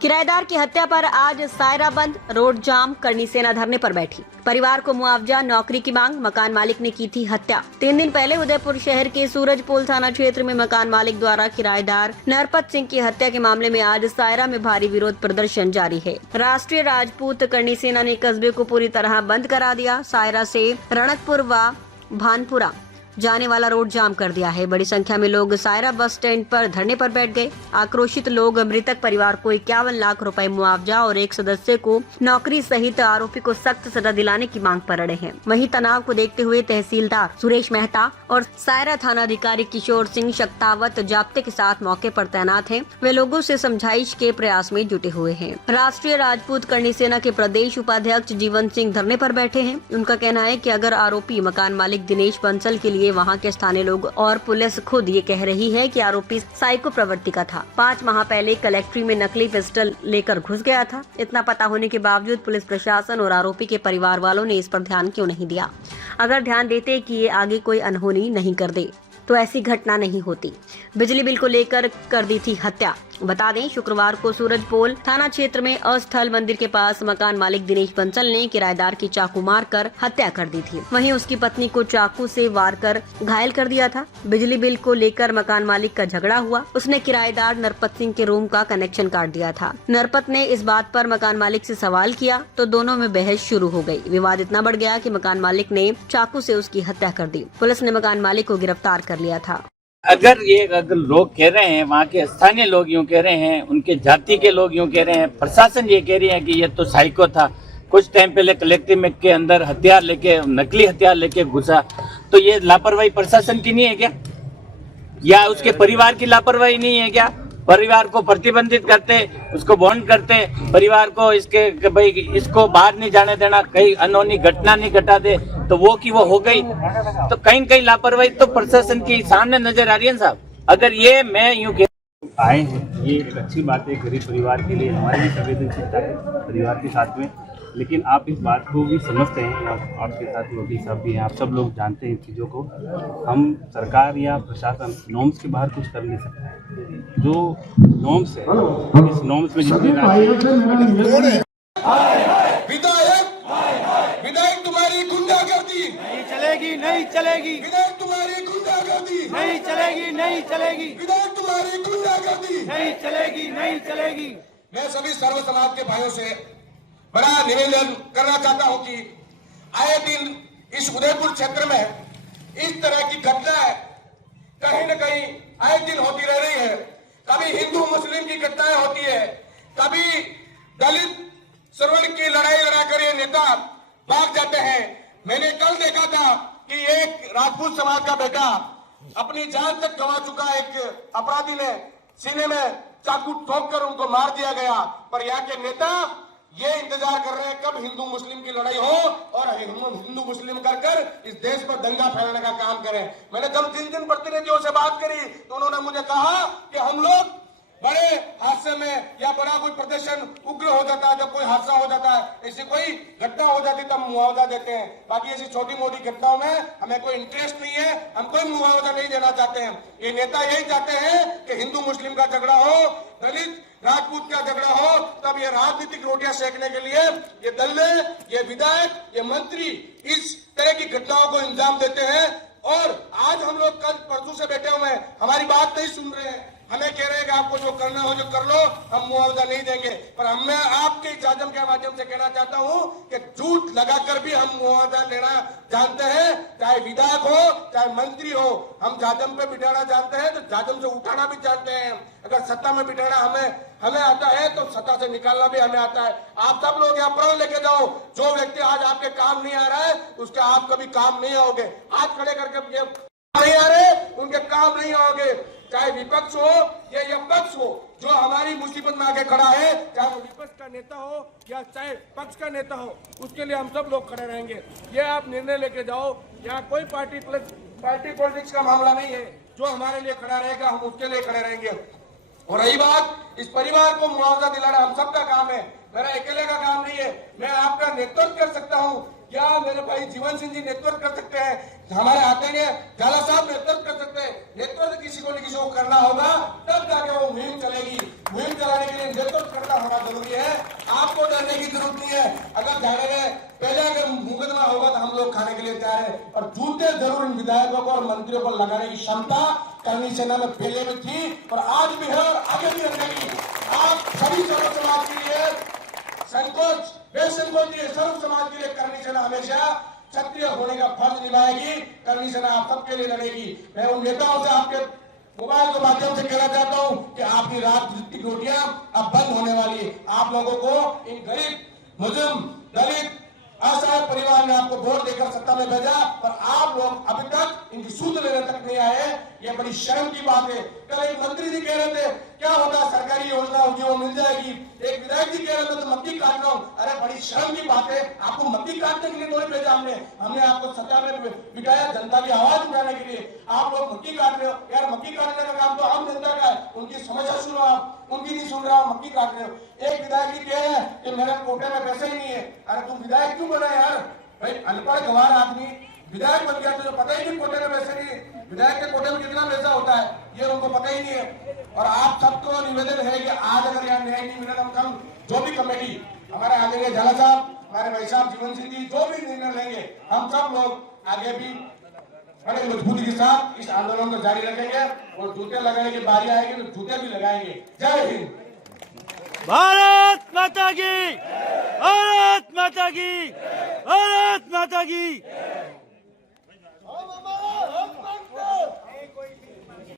किराएदार की हत्या पर आज सायरा बंद, रोड जाम, करनी सेना धरने पर बैठी। परिवार को मुआवजा, नौकरी की मांग, मकान मालिक ने की थी हत्या। 3 दिन पहले उदयपुर शहर के सूरजपोल थाना क्षेत्र में मकान मालिक द्वारा किराएदार नरपत सिंह की हत्या के मामले में आज सायरा में भारी विरोध प्रदर्शन जारी है। राष्ट्रीय राजपूत करनी सेना ने कस्बे को पूरी तरह बंद करा दिया। सायरा से रणकपुर व भानपुरा जाने वाला रोड जाम कर दिया है। बड़ी संख्या में लोग सायरा बस स्टैंड पर धरने पर बैठ गए। आक्रोशित लोग मृतक परिवार को 51 लाख रुपए मुआवजा और एक सदस्य को नौकरी सहित आरोपी को सख्त सजा दिलाने की मांग पर अड़े हैं। वहीं तनाव को देखते हुए तहसीलदार सुरेश मेहता और सायरा थाना अधिकारी किशोर सिंह शक्तावत जाब्ते के साथ मौके पर तैनात हैं। वे लोगों से समझाइश के प्रयास में जुटे हुए हैं। राष्ट्रीय राजपूत करनी सेना के प्रदेश उपाध्यक्ष जीवन सिंह धरने पर बैठे हैं। उनका कहना है कि अगर आरोपी मकान मालिक दिनेश बंसल के लिए वहां के स्थानीय लोग और पुलिस खुद ये कह रही है कि आरोपी साइको प्रवृत्ति का था। 5 माह पहले कलेक्ट्री में नकली पिस्टल लेकर घुस गया था। इतना पता होने के बावजूद पुलिस प्रशासन और आरोपी के परिवार वालों ने इस पर ध्यान क्यों नहीं दिया? अगर ध्यान देते कि ये आगे कोई अनहोनी नहीं कर दे तो ऐसी घटना नहीं होती। बिजली बिल को लेकर कर दी थी हत्या। बता दें, शुक्रवार को सूरजपोल थाना क्षेत्र में अस्थल मंदिर के पास मकान मालिक दिनेश बंसल ने किराएदार की चाकू मारकर हत्या कर दी थी। वहीं उसकी पत्नी को चाकू से वार कर घायल कर दिया था। बिजली बिल को लेकर मकान मालिक का झगड़ा हुआ। उसने किराएदार नरपत सिंह के रूम का कनेक्शन काट दिया था। नरपत ने इस बात पर मकान मालिक से सवाल किया तो दोनों में बहस शुरू हो गई। विवाद इतना बढ़ गया कि मकान मालिक ने चाकू से उसकी हत्या कर दी। पुलिस ने मकान मालिक को गिरफ्तार कर लिया था। अगर लोग कह रहे हैं, वहाँ के स्थानीय लोग यूँ कह रहे हैं, उनके जाति के लोग यूँ कह रहे हैं, प्रशासन ये कह रही है कि ये तो साइको था, कुछ टाइम पहले कलेक्टिव में के अंदर हथियार लेके, नकली हथियार लेके घुसा, तो ये लापरवाही प्रशासन की नहीं है क्या? या उसके परिवार की लापरवाही नहीं है क्या? परिवार को प्रतिबंधित करते, उसको बॉन्ड करते, परिवार को इसके भाई इसको बाहर नहीं जाने देना, कहीं अनहोनी घटना नहीं घटा दे, तो वो की वो हो गई। तो कहीं कहीं लापरवाही तो प्रशासन की सामने नजर आ रही है साहब। अगर ये मैं यूँ आए हैं, ये एक अच्छी बात है गरीब परिवार के लिए, हमारी भी संवेदनशीलता है परिवार के साथ में। लेकिन आप इस बात को भी समझते हैं, आपके साथ वकील साहब भी हैं, आप सब लोग जानते हैं इन चीज़ों को। हम सरकार या प्रशासन नॉर्म्स के बाहर कुछ कर नहीं सकते। जो नॉर्म्स है, इस नॉर्म्स में जितनी विधायक तुम्हारी गुंडागर्दी नहीं चलेगी, नहीं चलेगी। विधायक तुम्हारी गुंडागर्दी नहीं चलेगी, नहीं चलेगी। विधायक तुम्हारी गुंडागर्दी नहीं चलेगी, नहीं चलेगी। मैं सभी सर्व समाज के भाइयों से बड़ा निवेदन करना चाहता हूं कि आए दिन इस उदयपुर क्षेत्र में इस तरह की घटनाएं कहीं न कहीं आए दिन होती रह रही है। कभी हिंदू मुस्लिम की घटनाएं होती है, कभी दलित श्रवण की लड़ाई लड़ाकर ये नेता भाग जाते हैं। मैंने कल देखा था कि एक राजपूत समाज का बेटा अपनी जान तक गंवा चुका एक अपराधी ने सीने में चाकू ठोक कर उनको मार दिया गया। पर यहाँ के नेता ये इंतजार कर रहे हैं कब हिंदू मुस्लिम की लड़ाई हो और हिंदू मुस्लिम कर इस देश पर दंगा फैलाने का काम करें। मैंने जब जिन प्रतिनिधियों से बात करी तो उन्होंने मुझे कहा कि हम लोग बड़े हादसे में या बड़ा कोई प्रदर्शन उग्र हो जाता है, जब कोई हादसा हो जाता है, ऐसी कोई घटना हो जाती तब मुआवजा देते हैं। बाकी ऐसी छोटी मोटी घटनाओं में हमें कोई इंटरेस्ट नहीं है, हम कोई मुआवजा नहीं देना चाहते हैं। ये नेता यही चाहते हैं कि हिंदू मुस्लिम का झगड़ा हो, दलित राजपूत का झगड़ा हो, तब ये राजनीतिक रोटियां सेकने के लिए ये दल, ये विधायक, ये मंत्री इस तरह की घटनाओं को अंजाम देते हैं। और आज हम लोग कल परसों से बैठे हुए हैं, हमारी बात नहीं सुन रहे हैं, हमें कह रहे हैं कि आपको जो करना हो जो कर लो, हम मुआवजा नहीं देंगे। पर मैं आपके जाजम के माध्यम से कहना चाहता हूं कि झूठ लगाकर भी हम मुआवजा लेना जानते हैं, चाहे विधायक हो चाहे मंत्री हो। हम जाजम पे बिठाना जानते हैं तो जाजम से उठाना भी जानते हैं। अगर सत्ता में बिठाना हमें आता है तो सत्ता से निकालना भी हमें आता है। आप सब लोग यहाँ प्रण लेके जाओ, जो व्यक्ति आज आपके काम नहीं आ रहा है उसके आप कभी काम नहीं आओगे। आज खड़े करके नहीं आ रहे उनके काम नहीं आओगे, चाहे विपक्ष हो या पक्ष हो। जो हमारी मुसीबत में आके खड़ा है, चाहे वो विपक्ष का नेता हो या चाहे पक्ष का नेता हो, उसके लिए हम सब लोग खड़े रहेंगे। ये आप निर्णय लेके जाओ, यहाँ कोई पार्टी पॉलिटिक्स का मामला नहीं है। जो हमारे लिए खड़ा रहेगा हम उसके लिए खड़े रहेंगे। और रही बात, इस परिवार को मुआवजा दिलाना हम सबका काम है, मेरा अकेले का काम नहीं है। मैं आपका नेतृत्व कर सकता हूँ, क्या मेरे भाई जीवन सिंह जी नेतृत्व कर सकते हैं, हमारे आदरणीय झाला साहब नेतृत्व कर सकते हैं। नेतृत्व किसी को न किसी को करना होगा, तब जाके वो मुहिम चलेगी। मुहिम चलाने के लिए नेतृत्व करना होना जरूरी है। आपको डरने की जरूरत नहीं है। अगर जाने में पहले अगर मुकदमा होगा तो हम लोग खाने के लिए तैयार है। और जूते जरूर इन विधायकों को और मंत्रियों को लगाने की क्षमता करनी सेना में पहले भी थी और आज भी है और आगे भी रहेगी। आप सभी सर्व समाज के लिए संकोच बेसंकोच सर्व समाज के लिए करनी सेना हमेशा क्षत्रिय होने का फर्ज निभाएगी। करनी सेना आप सबके लिए लड़ेगी। मैं उन नेताओं से आपके मोबाइल के माध्यम से कहना चाहता हूं कि आपकी राजनीतिक रोटियां अब बंद होने वाली है। आप लोगों को इन गरीब मुस्लिम दलित असहाय परिवार ने आपको वोट देकर सत्ता में भेजा, पर आप लोग अभी तक इनकी सूद लेने तक नहीं आए। ये बड़ी शर्म की बात है। कल एक मंत्री जी कह रहे थे क्या होगा, सरकारी योजना होगी वो मिल जाएगी। एक विधायक जी कह रहे थे तो मक्की काट रहा हूं। अरे बड़ी शर्म की बात है। आपको मक्की काटने के लिए थोड़ी भेजा हमने आपको सत्ता में बिठाया जनता की आवाज उठाने के लिए। आप लोग मक्की काट रहे हो यार। मक्की काटने का काम तो हम जनता का है। उनकी समस्या सुनो, आप उनकी नहीं सुन रहा, मक्की काट रहे हो। एक विधायक जी कह रहे हैं कि मेरे कोटे में पैसे ही नहीं है। अरे तुम विधायक क्यों बना यार? भाई अनपढ़ गंवार आदमी विधायक बन गया, तुझे पता ही नहीं कोटे में पैसे नहीं है। विधायक के कोटे में कितना पैसा होता है ये उनको पता ही नहीं है। और आप सबको निवेदन है कि आज अगर यहाँ न्याय नहीं मिला तो हम जो भी कमेटी हमारे आदरणीय झाला साहब, हमारे भाई साहब जीवन सिंह जी जो भी निर्णय लेंगे, हम सब लोग आगे भी बड़े मजबूती के साथ इस आंदोलन को जारी रखेंगे। और जूते लगाने की बारी आएगी तो जूते भी लगाएंगे। जय हिंद। भारत माता की, भारत माता की, भारत माता की।